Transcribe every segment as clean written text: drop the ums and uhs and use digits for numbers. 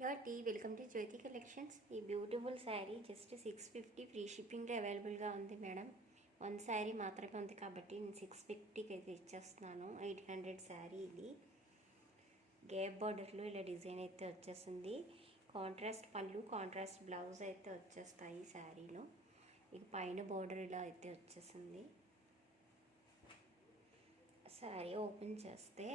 Hello టీ welcome to Jyothi collections. ఈ beautiful sari just 650 free షిప్పింగ్లో అవైలబుల్గా ఉంది మేడం. వన్ శారీ మాత్రమే ఉంది కాబట్టి నేను 650కి అయితే ఇచ్చేస్తున్నాను. 800 శారీ ఇది. గ్యాప్ బార్డర్లో ఇలా డిజైన్ అయితే వచ్చేసింది. కాంట్రాస్ట్ పళ్ళు, కాంట్రాస్ట్ బ్లౌజ్ అయితే వచ్చేస్తాయి శారీలో. ఇక పైన బార్డర్ ఇలా అయితే వచ్చేసింది. శారీ ఓపెన్ చేస్తే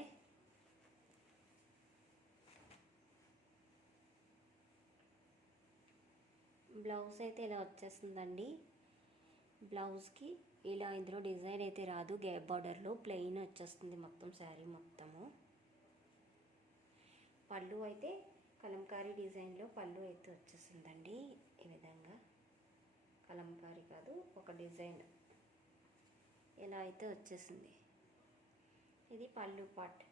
బ్లౌజ్ అయితే ఇలా వచ్చేస్తుందండి. బ్లౌజ్కి ఇలా ఇందులో డిజైన్ అయితే రాదు, గ్యాప్ బార్డర్లో ప్లెయిన్ వచ్చేస్తుంది మొత్తం శారీ మొత్తము. పళ్ళు అయితే కలంకారీ డిజైన్లో పళ్ళు అయితే వచ్చేస్తుందండి. ఈ విధంగా కలంకారీ కాదు, ఒక డిజైన్ ఇలా అయితే వచ్చేసింది. ఇది పళ్ళు పార్ట్.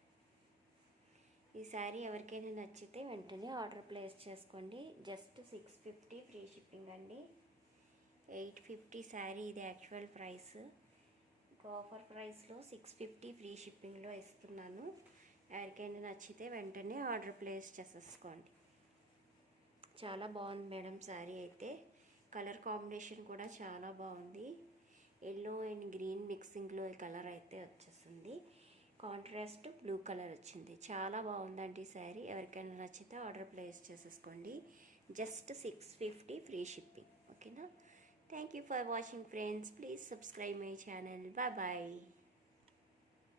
ఈ శారీ ఎవరికైనా నచ్చితే వెంటనే ఆర్డర్ ప్లేస్ చేసుకోండి. జస్ట్ 650 ఫ్రీ షిప్పింగ్ అండి. 850 శారీ ఇది యాక్చువల్ ప్రైస్. ఆఫర్ ప్రైస్లో 650 ఫ్రీ షిప్పింగ్లో ఇస్తున్నాను. ఎవరికైనా నచ్చితే వెంటనే ఆర్డర్ ప్లేస్ చేసేసుకోండి. చాలా బాగుంది మేడం శారీ అయితే. కలర్ కాంబినేషన్ కూడా చాలా బాగుంది. ఎల్లో అండ్ గ్రీన్ మిక్సింగ్లో ఈ కలర్ అయితే వచ్చేసింది. కాంట్రాస్ట్ బ్లూ కలర్ వచ్చింది. చాలా బాగుందండి శారీ. ఎవరికైనా నచ్చితే ఆర్డర్ ప్లేస్ చేసేసుకోండి. Just 650 free shipping. ఓకేనా? Thank you for watching friends. Please subscribe my channel. Bye bye.